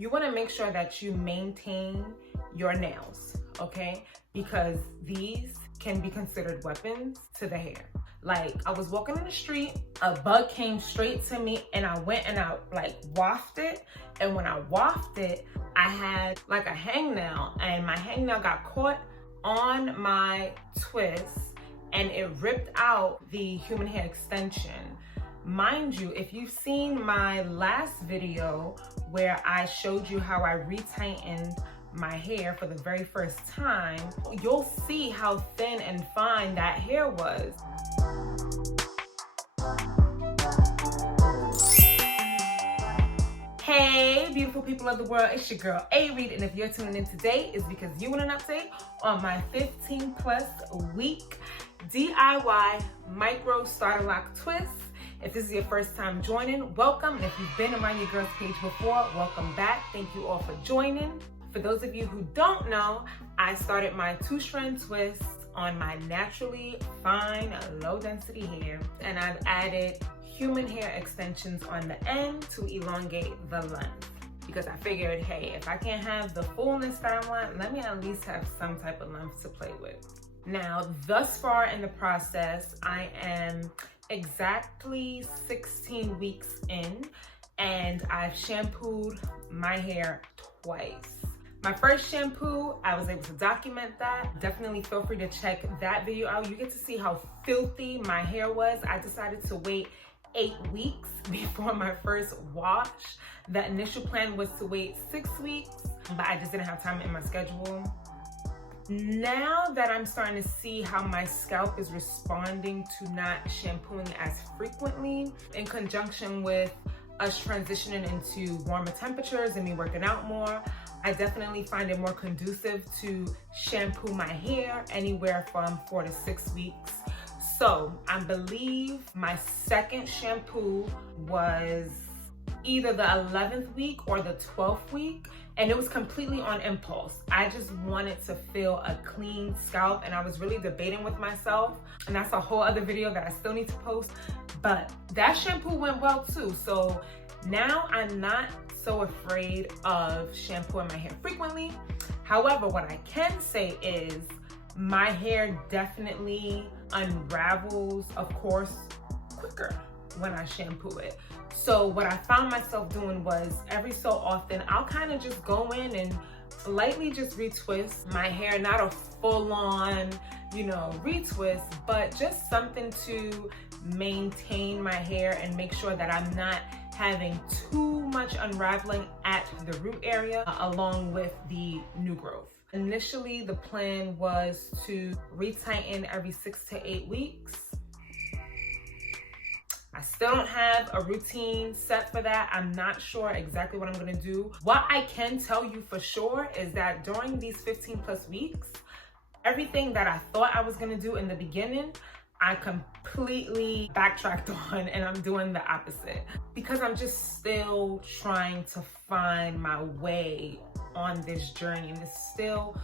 you want to make sure that you maintain your nails, okay? Because these can be considered weapons to the hair. Like, I was walking in the street, a bug came straight to me, and I went and I like wafted it. And when I wafted it, I had like a hangnail, and my hangnail got caught on my twist and it ripped out the human hair extension. Mind you, if you've seen my last video where I showed you how I retightened my hair for the very first time, you'll see how thin and fine that hair was. Hey, beautiful people of the world, it's your girl AReid, and if you're tuning in today, it's because you want an update on my 15+ week DIY micro starter lock twist. If this is your first time joining, welcome. And if you've been around your girl's page before, welcome back. Thank you all for joining. For those of you who don't know, I started my 2-strand twist on my naturally fine, low density hair, and I've added human hair extensions on the end to elongate the length. Because I figured, hey, if I can't have the fullness that I want, let me at least have some type of length to play with. Now, thus far in the process, I am exactly 16 weeks in, and I've shampooed my hair twice. My first shampoo, I was able to document that. Definitely feel free to check that video out. You get to see how filthy my hair was. I decided to wait 8 weeks before my first wash. The initial plan was to wait 6 weeks, but I just didn't have time in my schedule. Now that I'm starting to see how my scalp is responding to not shampooing as frequently, in conjunction with us transitioning into warmer temperatures and me working out more, I definitely find it more conducive to shampoo my hair anywhere from 4 to 6 weeks. So I believe my second shampoo was either the 11th week or the 12th week, and it was completely on impulse. I just wanted to feel a clean scalp, and I was really debating with myself, and that's a whole other video that I still need to post, but that shampoo went well too. So now I'm not so afraid of shampooing my hair frequently. However, what I can say is my hair definitely unravels, of course, quicker when I shampoo it. So what I found myself doing was every so often, I'll kind of just go in and lightly just retwist my hair, not a full-on, retwist, but just something to maintain my hair and make sure that I'm not having too much unraveling at the root area along with the new growth. Initially, the plan was to retighten every 6 to 8 weeks. I still don't have a routine set for that. I'm not sure exactly what I'm gonna do. What I can tell you for sure is that during these 15+ weeks, everything that I thought I was gonna do in the beginning, I completely backtracked on, and I'm doing the opposite because I'm just still trying to find my way on this journey, and it's still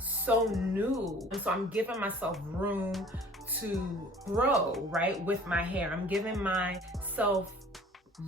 so new. And so I'm giving myself room to grow, right, with my hair. I'm giving myself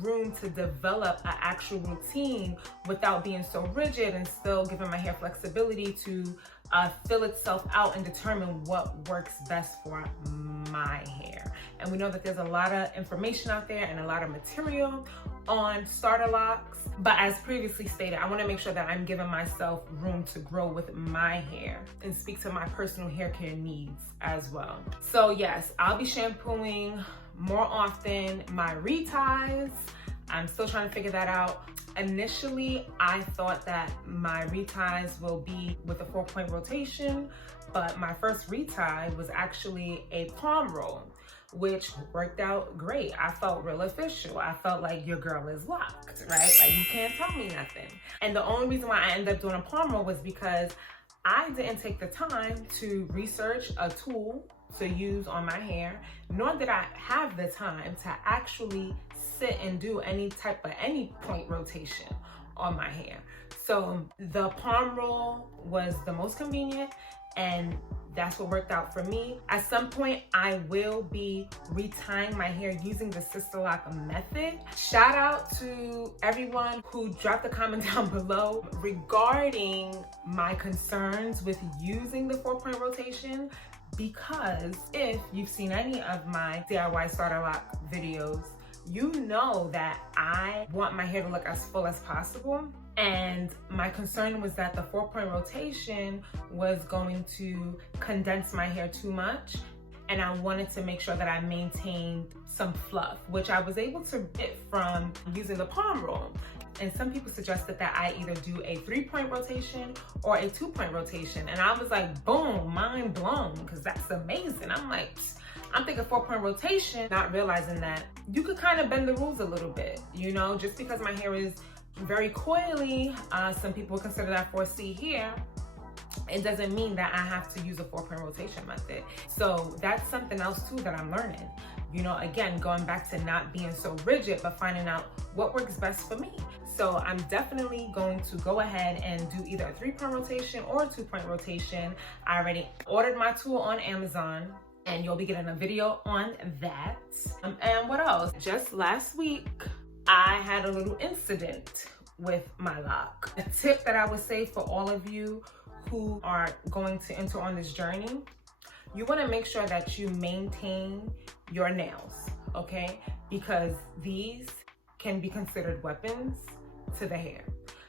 room to develop an actual routine without being so rigid, and still giving my hair flexibility to fill itself out and determine what works best for my hair. And we know that there's a lot of information out there and a lot of material on starter locks, but as previously stated, I want to make sure that I'm giving myself room to grow with my hair and speak to my personal hair care needs as well. So yes, I'll be shampooing more often my reties. I'm still trying to figure that out. Initially, I thought that my reties will be with a 4-point rotation, but my first retie was actually a palm roll, which worked out great. I felt real official. I felt like your girl is locked, right? Like, you can't tell me nothing. And the only reason why I ended up doing a palm roll was because I didn't take the time to research a tool to use on my hair, nor did I have the time to actually sit and do any point rotation on my hair. So the palm roll was the most convenient, and that's what worked out for me. At some point, I will be retying my hair using the Sister Lock method. Shout out to everyone who dropped a comment down below regarding my concerns with using the 4-point rotation, because if you've seen any of my DIY starter lock videos, you know that I want my hair to look as full as possible. And my concern was that the 4-point rotation was going to condense my hair too much. And I wanted to make sure that I maintained some fluff, which I was able to get from using the palm roll. And some people suggested that I either do a 3-point rotation or a 2-point rotation. And I was like, boom, mind blown, because that's amazing. I'm thinking 4-point rotation, not realizing that you could kind of bend the rules a little bit, you know, just because my hair is very coily, some people consider that 4C hair, it doesn't mean that I have to use a 4-point rotation method. So that's something else too that I'm learning. You know, again, going back to not being so rigid, but finding out what works best for me. So I'm definitely going to go ahead and do either a 3-point rotation or a 2-point rotation. I already ordered my tool on Amazon, and you'll be getting a video on that. And what else? Just last week, I had a little incident with my lock. A tip that I would say for all of you who are going to enter on this journey, you want to make sure that you maintain your nails, okay? Because these can be considered weapons to the hair.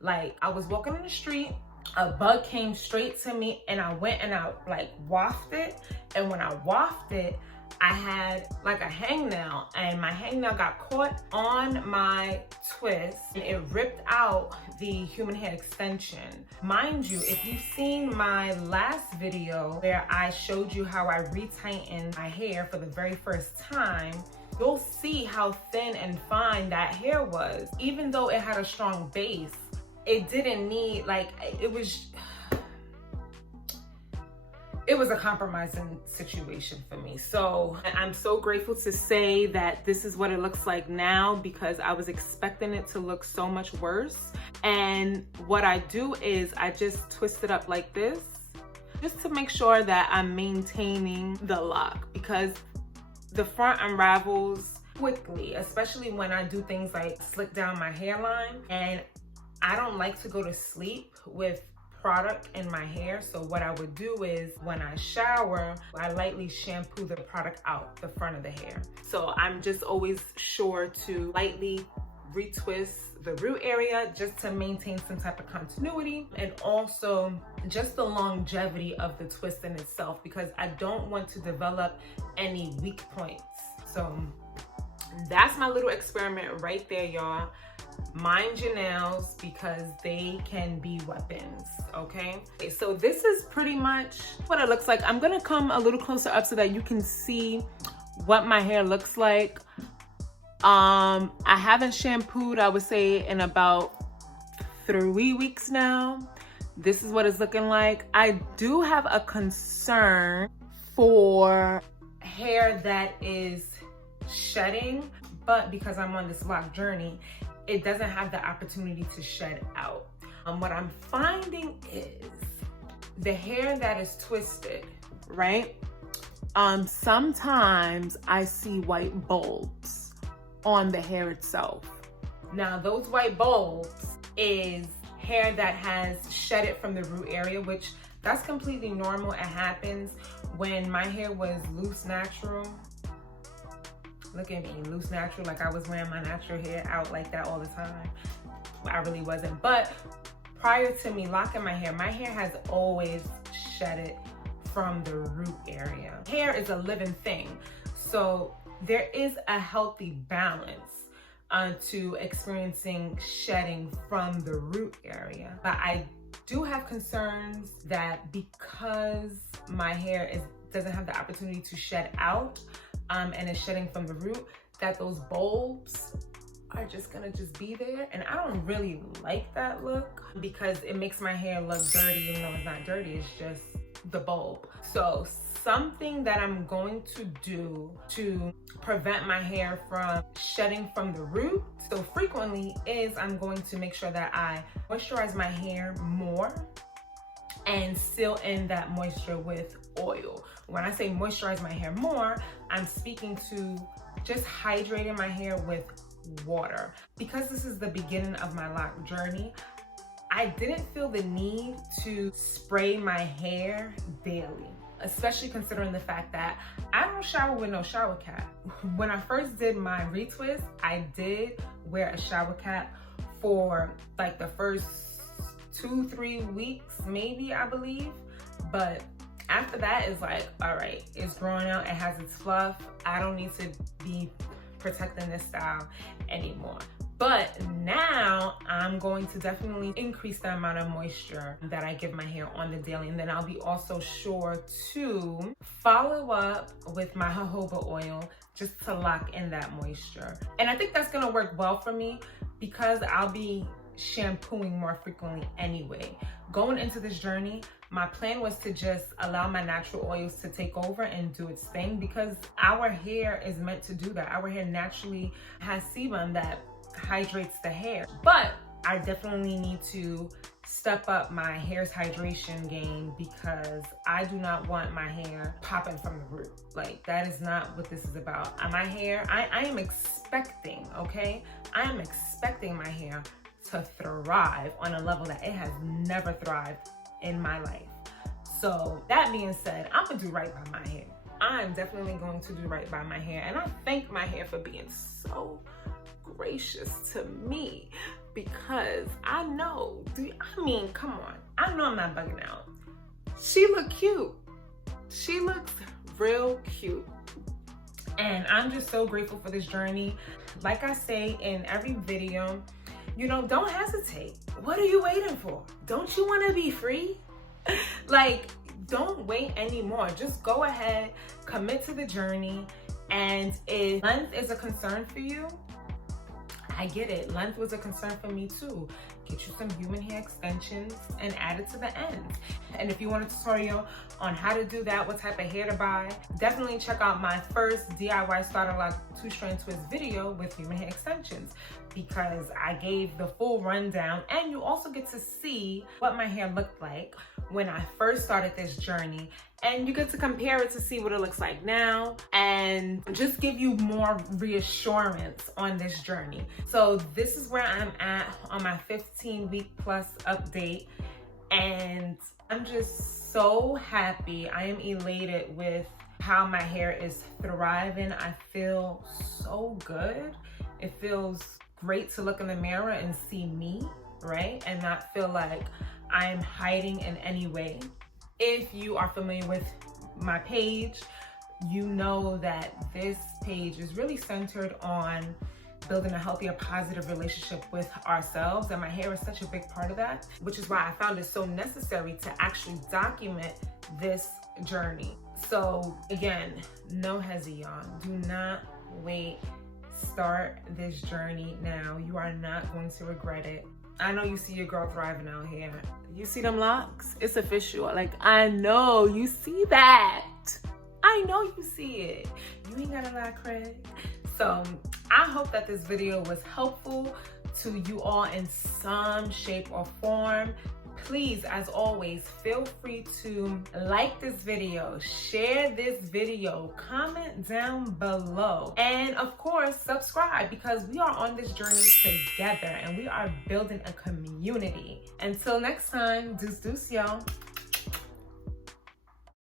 Like, I was walking in the street, a bug came straight to me, and I went and I like wafted it. And when I wafted it, I had like a hangnail, and my hangnail got caught on my twist, and it ripped out the human hair extension. Mind you, if you've seen my last video where I showed you how I retightened my hair for the very first time, you'll see how thin and fine that hair was. Even though it had a strong base, it didn't need, like, it was a compromising situation for me. So I'm so grateful to say that this is what it looks like now, because I was expecting it to look so much worse. And what I do is I just twist it up like this, just to make sure that I'm maintaining the lock, because the front unravels quickly, especially when I do things like slick down my hairline. And I don't like to go to sleep with product in my hair. So what I would do is when I shower, I lightly shampoo the product out the front of the hair. So I'm just always sure to lightly retwist the root area just to maintain some type of continuity, and also just the longevity of the twist in itself, because I don't want to develop any weak points. So that's my little experiment right there, y'all. Mind your nails, because they can be weapons, okay? So this is pretty much what it looks like. I'm gonna come a little closer up so that you can see what my hair looks like. I haven't shampooed, I would say, in about 3 weeks now. This is what it's looking like. I do have a concern for hair that is shedding, but because I'm on this lock journey, it doesn't have the opportunity to shed out. What I'm finding is the hair that is twisted, right? Sometimes I see white bulbs on the hair itself. Now, those white bulbs is hair that has shedded from the root area, which that's completely normal. It happens. When my hair was loose natural, look at me, loose natural, like I was wearing my natural hair out like that all the time. I really wasn't. But prior to me locking my hair has always shedded from the root area. Hair is a living thing, so there is a healthy balance to experiencing shedding from the root area. But I do have concerns that because my hair doesn't have the opportunity to shed out, and it's shedding from the root, that those bulbs are just gonna be there. And I don't really like that look, because it makes my hair look dirty, even though it's not dirty, it's just the bulb. So something that I'm going to do to prevent my hair from shedding from the root so frequently is I'm going to make sure that I moisturize my hair more and seal in that moisture with oil. When I say moisturize my hair more, I'm speaking to just hydrating my hair with water. Because this is the beginning of my lock journey, I didn't feel the need to spray my hair daily, especially considering the fact that I don't shower with no shower cap. When I first did my retwist, I did wear a shower cap for like the first 2-3 weeks, maybe, I believe. But after that, it's like, all right, it's growing out, it has its fluff. I don't need to be protecting this style anymore. But now I'm going to definitely increase the amount of moisture that I give my hair on the daily. And then I'll be also sure to follow up with my jojoba oil just to lock in that moisture. And I think that's gonna work well for me because I'll be shampooing more frequently anyway. Going into this journey, my plan was to just allow my natural oils to take over and do its thing, because our hair is meant to do that. Our hair naturally has sebum that hydrates the hair. But I definitely need to step up my hair's hydration game, because I do not want my hair popping from the root. Like, that is not what this is about. My hair, I am expecting, okay? I am expecting my hair to thrive on a level that it has never thrived in my life. So that being said, I'm gonna do right by my hair. I'm definitely going to do right by my hair, and I thank my hair for being so gracious to me, because I know, I mean, come on, I know I'm not bugging out. She look cute. She looks real cute. And I'm just so grateful for this journey. Like I say in every video, you know, don't hesitate. What are you waiting for? Don't you want to be free? Like, don't wait anymore. Just go ahead, commit to the journey. And if length is a concern for you, I get it. Length was a concern for me too. Get you some human hair extensions and add it to the end. And if you want a tutorial on how to do that, what type of hair to buy, definitely check out my first DIY starter lock 2-strand twist video with human hair extensions, because I gave the full rundown, and you also get to see what my hair looked like when I first started this journey, and you get to compare it to see what it looks like now and just give you more reassurance on this journey. So this is where I'm at on my 15-week plus update, and I'm just so happy. I am elated with how my hair is thriving. I feel so good. It feels great to look in the mirror and see me, right? And not feel like I'm hiding in any way. If you are familiar with my page, you know that this page is really centered on building a healthier, positive relationship with ourselves, and my hair is such a big part of that, which is why I found it so necessary to actually document this journey. So again, no hezzy, y'all. Do not wait. Start this journey now. You are not going to regret it. I know you see your girl thriving out here. You see them locks? It's official. Like, I know you see that. I know you see it. You ain't gotta lie, Craig. So I hope that this video was helpful to you all in some shape or form. Please, as always, feel free to like this video, share this video, comment down below, and of course, subscribe, because we are on this journey together and we are building a community. Until next time, deuce, y'all.